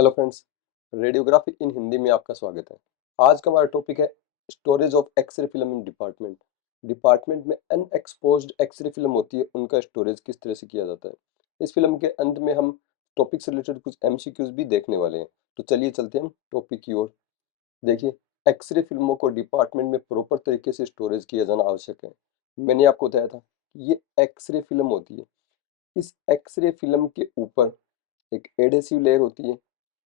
Hello friends, radiography in Hindi में आपका स्वागत है। आज का हमारा टॉपिक है storage of X-ray film in department. Department में अनएक्सपोज्ड एक्सरे फिल्म होती है, उनका स्टोरेज किस तरह से किया जाता है। इस फिल्म के अंत में हम टॉपिक से रिलेटेड कुछ एमसीक्यूज भी देखने वाले हैं। तो चलिए चलते हैं हम टॉपिक की ओर। देखिए, एक्सरे फिल्मों को डिपार्टमेंट में प्रॉपर तरीके से स्टोरेज किया जाना आवश्यक है। मैंने आपको बताया था कि ये एक्सरे फिल्म होती है। इस एक्सरे फिल्म के ऊपर एक एडेसिव लेयर होती है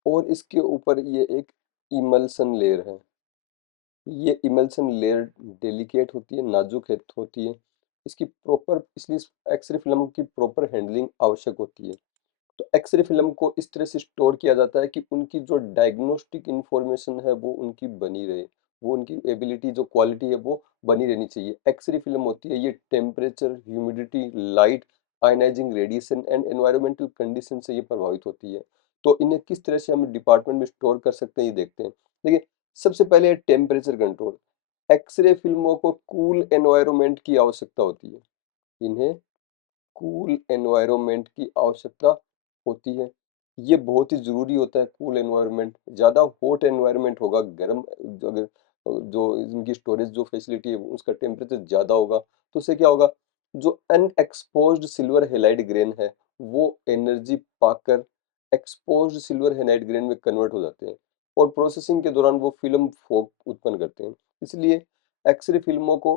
और इसके ऊपर ये एक इमल्सन लेयर है। ये इमल्सन लेयर डेलिकेट होती है, नाजुक होती है। इसकी प्रॉपर इसलिए एक्सरे फिल्म की प्रॉपर हैंडलिंग आवश्यक होती है। तो एक्सरे फिल्म को इस तरह से स्टोर किया जाता है कि उनकी जो डायग्नोस्टिक इंफॉर्मेशन है वो उनकी बनी रहे, वो उनकी एबिलिटी जो क्वालिटी है वो बनी रहनी चाहिए। एक्सरे फिल्म होती है, ये temperature, humidity, light, ionising radiation and environmental condition से ये प्रभावित होती है। तो इन्हें किस तरह से हम डिपार्टमेंट में स्टोर कर सकते हैं ये देखते हैं। देखिए, सबसे पहले है टेम्परेचर कंट्रोल। एक्सरे फिल्मों को कूल एनवायरनमेंट की आवश्यकता होती है। इन्हें कूल एनवायरनमेंट की आवश्यकता होती है। ये बहुत ही ज़रूरी होता है कूल एनवायरनमेंट। ज़्यादा हॉट एनवायरनमेंट होगा, गर्म, अगर जो इनकी स्टोरेज जो फैसिलिटी है उसका टेम्परेचर ज़्यादा होगा तो उससे क्या होगा, जो अनएक्सपोज्ड सिल्वर हैलाइड ग्रेन है वो एनर्जी पाकर एक्सपोज्ड सिल्वर हैलाइड ग्रेन में कन्वर्ट हो जाते हैं और प्रोसेसिंग के दौरान वो फिल्म फोक उत्पन्न करते हैं। इसलिए एक्सरे फिल्मों को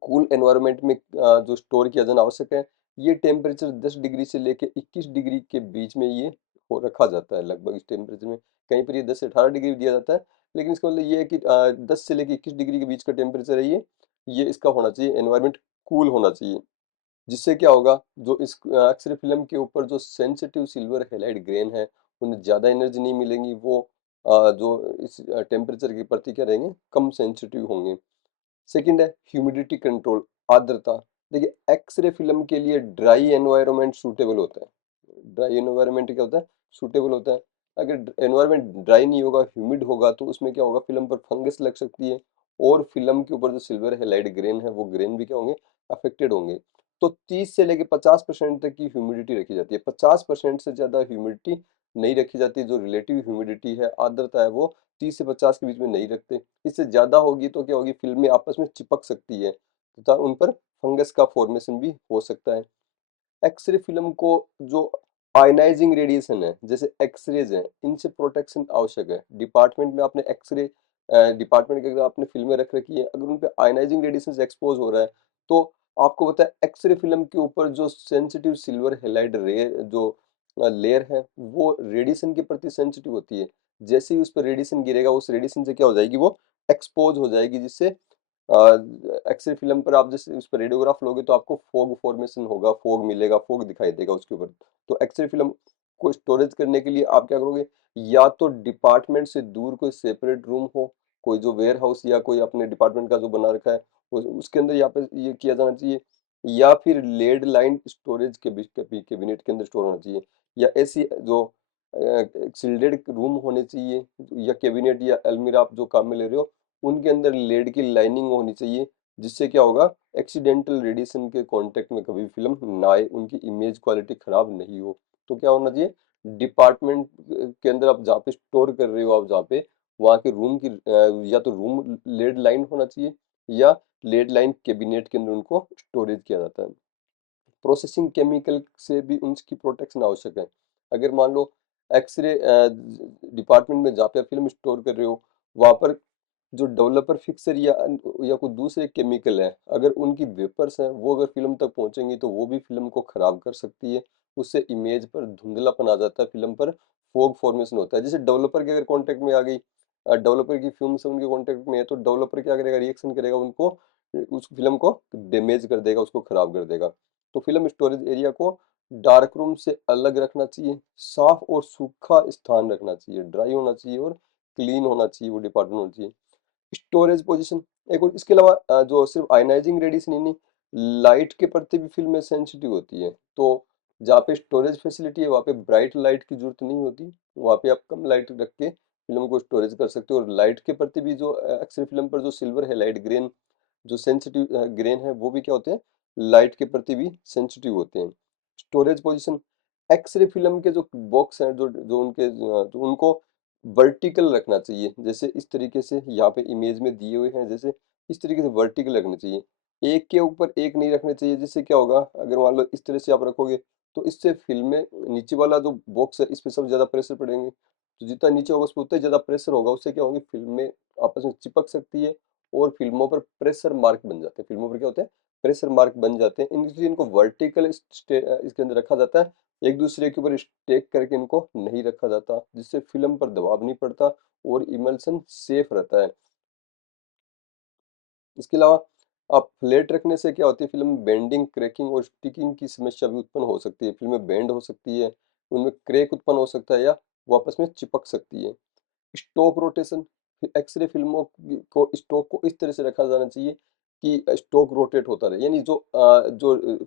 कूल एनवायरनमेंट में जो स्टोर किया जाना आवश्यक है। ये टेम्परेचर 10 डिग्री से लेके 21 डिग्री के बीच में ये हो रखा जाता है। लगभग इस टेम्परेचर में कहीं पर ये 10 से 18 डिग्री भी दिया जाता है, लेकिन इसका मतलब ये है कि 10 से लेके 21 डिग्री के बीच का टेम्परेचर है ये इसका होना चाहिए, एनवायरनमेंट कूल होना चाहिए। जिससे क्या होगा, जो इस एक्सरे फिल्म के ऊपर जो सेंसिटिव सिल्वर हैलाइड ग्रेन है उन्हें ज़्यादा एनर्जी नहीं मिलेंगी, वो जो इस टेम्परेचर के प्रति क्या रहेंगे, कम सेंसिटिव होंगे। सेकंड है ह्यूमिडिटी कंट्रोल, आर्द्रता। देखिए, एक्सरे फिल्म के लिए ड्राई एनवायरनमेंट सूटेबल होता है। ड्राई एनवायरनमेंट क्या होता है, सूटेबल होता है। अगर एनवायरनमेंट ड्राई नहीं होगा, ह्यूमिड होगा, तो उसमें क्या होगा, फिल्म पर फंगस लग सकती है और फिल्म के ऊपर जो सिल्वर हैलाइड ग्रेन है वो ग्रेन भी क्या होंगे, अफेक्टेड होंगे। तो 30 से लेके 50% तक की ह्यूमिडिटी रखी जाती है। 50% से ज्यादा ह्यूमिडिटी नहीं रखी जाती। जो रिलेटिव ह्यूमिडिटी है, आर्द्रता है, वो 30 से 50 के बीच में नहीं रखते। इससे ज्यादा होगी तो क्या होगी, फिल्में आपस में चिपक सकती है तथा उन पर फंगस का फॉर्मेशन भी हो सकता है। एक्सरे फिल्म को जो आयनाइजिंग रेडिएशन है, जैसे एक्सरेज हैं, इनसे प्रोटेक्शन आवश्यक है। डिपार्टमेंट में आपने एक्सरे डिपार्टमेंट के अगर आपने फिल्में रख रखी है, अगर उन पे आयनाइजिंग रेडिएशन से एक्सपोज हो रहा है तो आपको पता है एक्सरे फिल्म के ऊपर जो सेंसिटिव सिल्वर हैलाइड रे जो लेयर है वो रेडिएशन के प्रति सेंसिटिव होती है। जैसे ही उस पर रेडिएशन गिरेगा, उस रेडिएशन से क्या हो जाएगी, वो एक्सपोज हो जाएगी, जिससे एक्सरे फिल्म पर आप जैसे उस पर रेडियोग्राफ लोगे तो आपको फोग फॉर्मेशन होगा, फोग मिलेगा, फोग दिखाई देगा उसके ऊपर। तो एक्सरे फिल्म को स्टोरेज करने के लिए आप क्या करोगे, या तो डिपार्टमेंट से दूर कोई सेपरेट रूम हो, कोई जो वेयर हाउस या कोई अपने डिपार्टमेंट का जो बना रखा है उसके अंदर यहाँ पे ये किया जाना चाहिए, या फिर लेड लाइन स्टोरेज के कैबिनेट के अंदर स्टोर होना चाहिए, या ऐसी जो सील्डेड रूम होने चाहिए, या कैबिनेट या अलमीरा आप जो काम में ले रहे हो उनके अंदर लेड की लाइनिंग होनी चाहिए। जिससे क्या होगा, एक्सीडेंटल रेडिएशन के कांटेक्ट में कभी फिल्म ना आए, उनकी इमेज क्वालिटी खराब नहीं हो। तो क्या होना चाहिए, डिपार्टमेंट के अंदर आप जहाँ पे स्टोर कर रहे हो, आप जहाँ पे वहाँ के रूम की या तो रूम लेड लाइन होना चाहिए, या लेड लाइन कैबिनेट के अंदर उनको स्टोरेज किया जाता है। प्रोसेसिंग केमिकल से भी उनकी प्रोटेक्शन आवश्यक है। अगर मान लो एक्सरे डिपार्टमेंट में जहाँ पे आप फिल्म स्टोर कर रहे हो, वहाँ पर जो डेवलपर फिक्सर या कोई दूसरे केमिकल है, अगर उनकी वेपर्स हैं वो अगर फिल्म तक पहुंचेंगी तो वो भी फिल्म को खराब कर सकती है। उससे इमेज पर धुंधलापन आ जाता है, फिल्म पर फोग फॉर्मेशन होता है। जैसे डेवलपर के अगर कांटेक्ट में आ गई, डेवलपर की फिल्म से उनके कांटेक्ट में है, तो डेवलपर क्या करेगा, रिएक्शन करेगा, उनको उस फिल्म को डैमेज कर देगा, उसको खराब कर देगा। तो फिल्म स्टोरेज एरिया को डार्क रूम से अलग रखना चाहिए, साफ और सूखा स्थान रखना चाहिए, ड्राई होना चाहिए और क्लीन होना चाहिए, वो डिपार्टमेंट होना चाहिए। स्टोरेज पोजीशन एक और, इसके अलावा जो सिर्फ आयनाइजिंग रेडिएशन ही नहीं, लाइट के प्रति भी फिल्म में सेंसिटिव होती है। तो जहाँ पे स्टोरेज फैसिलिटी है वहाँ पे ब्राइट लाइट की जरूरत नहीं होती, वहाँ पे आप कम लाइट रख के फिल्म को स्टोरेज कर सकते हो। और लाइट के प्रति भी जो एक्सरे फिल्म पर जो सिल्वर है लाइट ग्रेन जो सेंसिटिव ग्रेन है वो भी क्या होते हैं, लाइट के प्रति भी सेंसिटिव होते हैं। स्टोरेज पोजीशन एक्सरे फिल्म के जो बॉक्स हैं, जो उनके जो उनको वर्टिकल रखना चाहिए, जैसे इस तरीके से यहाँ पे इमेज में दिए हुए हैं, जैसे इस तरीके से वर्टिकल रखने चाहिए, एक के ऊपर एक नहीं रखने चाहिए। जिससे क्या होगा, अगर मान लो इस तरह से आप रखोगे तो इससे फिल्में, नीचे वाला जो बॉक्स है इस पे सबसे ज्यादा प्रेशर पड़ेंगे, तो जितना नीचे होगा उस पर उतना ही ज्यादा प्रेशर होगा, उससे क्या होगी, फिल्में आपस में चिपक सकती है और फिल्मों पर प्रेशर मार्क बन जाते हैं। फिल्मों पर क्या होते हैं, प्रेशर मार्क बन जाते हैं। इसलिए इनको वर्टिकल इसके अंदर रखा जाता है, एक दूसरे के ऊपर स्टेक करके इनको नहीं रखा जाता, जिससे फिल्म पर दबाव नहीं पड़ता और इमल्सन सेफ रहता है। इसके अलावा आप फ्लैट रखने से क्या होती है, फिल्म बेंडिंग, क्रैकिंग और स्टिकिंग की समस्या भी उत्पन्न हो सकती है। फिल्में बेंड हो सकती है, उनमें क्रैक उत्पन्न हो सकता है या वो आपस में चिपक सकती है। स्टॉक रोटेशन, एक्सरे फिल्मों को स्टॉक को इस तरह से रखा जाना चाहिए कि स्टॉक रोटेट होता रहे, यानी जो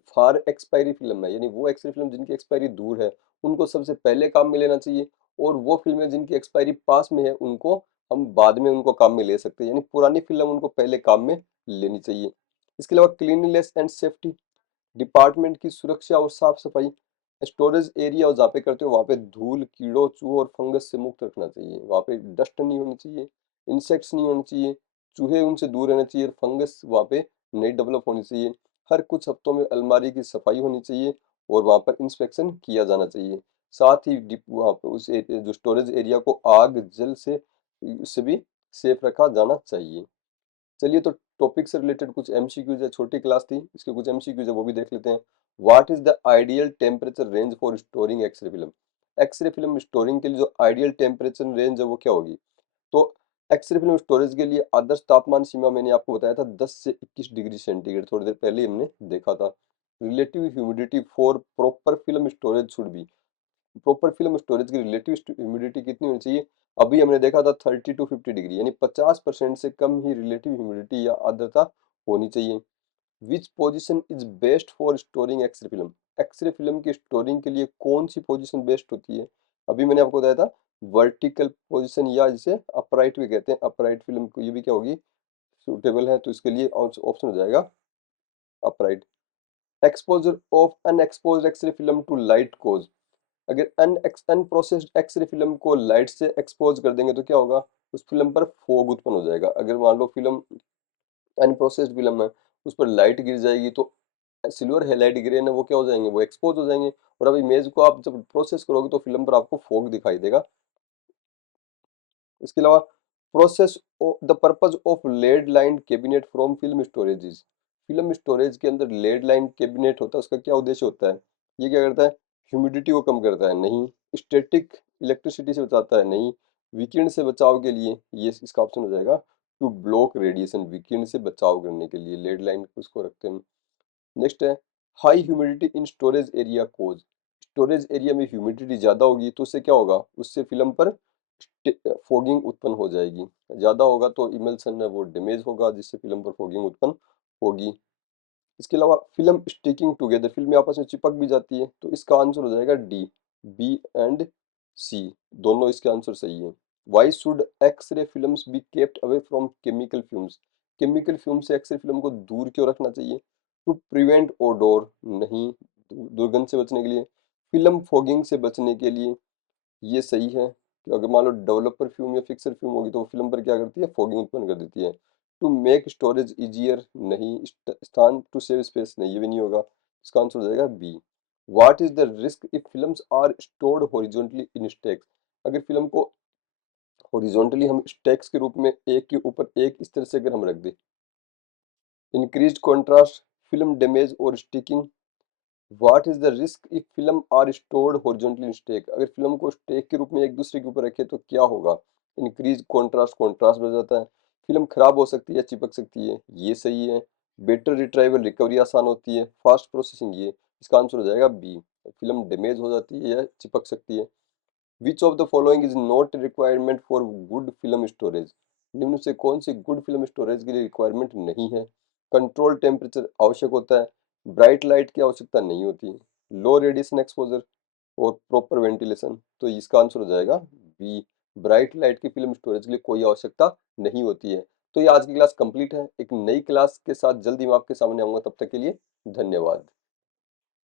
फार एक्सपायरी फिल्म है, यानी वो एक्सरे फिल्म जिनकी एक्सपायरी दूर है उनको सबसे पहले काम में लेना चाहिए, और वो फिल्में जिनकी एक्सपायरी पास में है उनको हम बाद में उनको काम में ले सकते हैं, यानी पुरानी फिल्म उनको पहले काम में लेनी चाहिए। इसके अलावा क्लीनलीनेस एंड सेफ्टी, डिपार्टमेंट की सुरक्षा और साफ सफाई, स्टोरेज एरिया जहाँ पे करते हो वहाँ पे धूल, कीड़ों, चूहों और फंगस से मुक्त रखना चाहिए। वहाँ पे डस्ट नहीं होनी चाहिए, इंसेक्ट्स नहीं होने चाहिए, चूहे उनसे दूर रहना चाहिए, फंगस वहाँ पे नहीं डेवलप होनी चाहिए। हर कुछ हफ्तों में अलमारी की सफाई होनी चाहिए और वहाँ पर इंस्पेक्शन किया जाना चाहिए। साथ ही वहाँ पे जो स्टोरेज एरिया को आग, जल से उससे भी सेफ रखा जाना चाहिए। चलिए, तो टॉपिक से रिलेटेड कुछ एमसीक्यूज है, छोटी क्लास थी, इसके कुछ एमसीक्यूज है वो भी देख लेते हैं। What is the ideal temperature range for storing X-ray film? X-ray film storing के लिए जो आइडियल टेम्परेचर रेंज है वो क्या होगी? तो एक्सरे फिल्म स्टोरेज के लिए आदर्श तापमान सीमा मैंने आपको बताया था 10 से 21 डिग्री सेंटीग्रेड, थोड़ी देर पहले ही हमने देखा था। Relative humidity for proper film storage should be, proper film storage की रिलेटिव ह्यूमिडिटी कितनी होनी चाहिए? अभी हमने देखा था 30 to 50 डिग्री, यानी 50% से कम ही रिलेटिव ह्यूमिडिटी या आर्द्रता होनी चाहिए। Which position is best for storing X-ray film? X-ray film की स्टोरिंग के लिए कौन सी पोजीशन बेस्ट होती है? अभी मैंने आपको बताया था वर्टिकल पोजीशन, या जिसे अपराइट भी कहते हैं, अपराइट फिल्म को ये भी क्या होगी, सूटेबल है, तो इसके लिए ऑप्शन हो जाएगा upright. Exposure of unexposed X-ray film to light cause, अगर अनप्रोसेस्ड एक्सरे फिल्म को लाइट से एक्सपोज कर देंगे तो क्या होगा, उस फिल्म पर फोग उत्पन्न हो जाएगा। अगर मान लो फिल्म अनप्रोसेस्ड फिल्म है, उस पर लाइट गिर जाएगी तो सिल्वर हैलाइड ग्रेन है वो क्या हो जाएंगे, वो एक्सपोज हो जाएंगे, और अब इमेज को आप जब प्रोसेस करोगे तो फिल्म पर आपको फोग दिखाई देगा। इसके अलावा process the purpose of lead line cabinet from film storages, film storage के अंदर लेड लाइन कैबिनेट होता है, उसका क्या उद्देश्य होता है? ये क्या करता है, ह्यूमिडिटी को कम करता है? नहीं। स्टैटिक इलेक्ट्रिसिटी से बचाता है? नहीं। वीकेंड से बचाव के लिए, ये इसका ऑप्शन हो जाएगा टू ब्लॉक रेडिएशन, वीकेंड से बचाव करने के लिए लेड लाइन उसको रखते हैं। नेक्स्ट है high humidity in storage area cause, storage area में ह्यूमिडिटी ज़्यादा होगी तो उससे क्या होगा, उससे फिल्म पर फोगिंग उत्पन्न हो जाएगी। ज़्यादा होगा तो इमल्सन है वो डैमेज होगा, जिससे फिल्म पर फोगिंग उत्पन्न होगी। इसके अलावा फिल्म स्टिकिंग टुगेदर, फिल्में आपस में चिपक भी जाती है, तो इसका आंसर हो जाएगा डी, बी एंड सी, दोनों इसके आंसर सही है। Why should X-ray films be kept away from chemical fumes, chemical fume से एक्सरे फिल्म को दूर क्यों रखना चाहिए? टू प्रिवेंट ओडोर, नहीं, दुर्गंध से बचने के लिए। फिल्म फॉगिंग से बचने के लिए, ये सही है कि अगर मान लो डेवलपर फ्यूम या फिक्सर फ्यूम होगी तो वो फिल्म पर क्या करती है, फॉगिंग उत्पन्न कर देती है। टू मेक स्टोरेज इजियर, नहीं। स्थान टू सेव स्पेस, नहीं, ये भी नहीं होगा, इसका आंसर हो जाएगा B. What is the risk if films are stored horizontally in stacks, अगर फिल्म को हॉरिजॉन्टली हम स्टैक्स के रूप में एक के ऊपर एक इस तरह से अगर हम रख दें? इंक्रीज्ड कॉन्ट्रास्ट, फिल्म डैमेज और sticking. What is the risk if film are stored horizontally in stack, अगर फिल्म को स्टैक के रूप में एक दूसरे के ऊपर रखे तो क्या होगा? इंक्रीज कॉन्ट्रास्ट, कॉन्ट्रास्ट बढ़ जाता है। फिल्म खराब हो सकती है, चिपक सकती है, ये सही है। बेटर रिट्राइवल, रिकवरी आसान होती है। फास्ट प्रोसेसिंग, ये इसका आंसर हो जाएगा बी, फिल्म डैमेज हो जाती है या चिपक सकती है। Which of the following is not requirement for good film storage, निम्न से कौन सी गुड फिल्म स्टोरेज के लिए रिक्वायरमेंट नहीं है? कंट्रोल टेम्परेचर आवश्यक होता है, ब्राइट लाइट की आवश्यकता नहीं होती, लो रेडिएशन एक्सपोजर और प्रॉपर वेंटिलेशन, तो इसका आंसर हो जाएगा बी, ब्राइट लाइट की फिल्म स्टोरेज के लिए कोई आवश्यकता नहीं होती है। तो ये आज की क्लास कंप्लीट है, एक नई क्लास के साथ जल्दी मैं आपके सामने आऊंगा, तब तक के लिए धन्यवाद।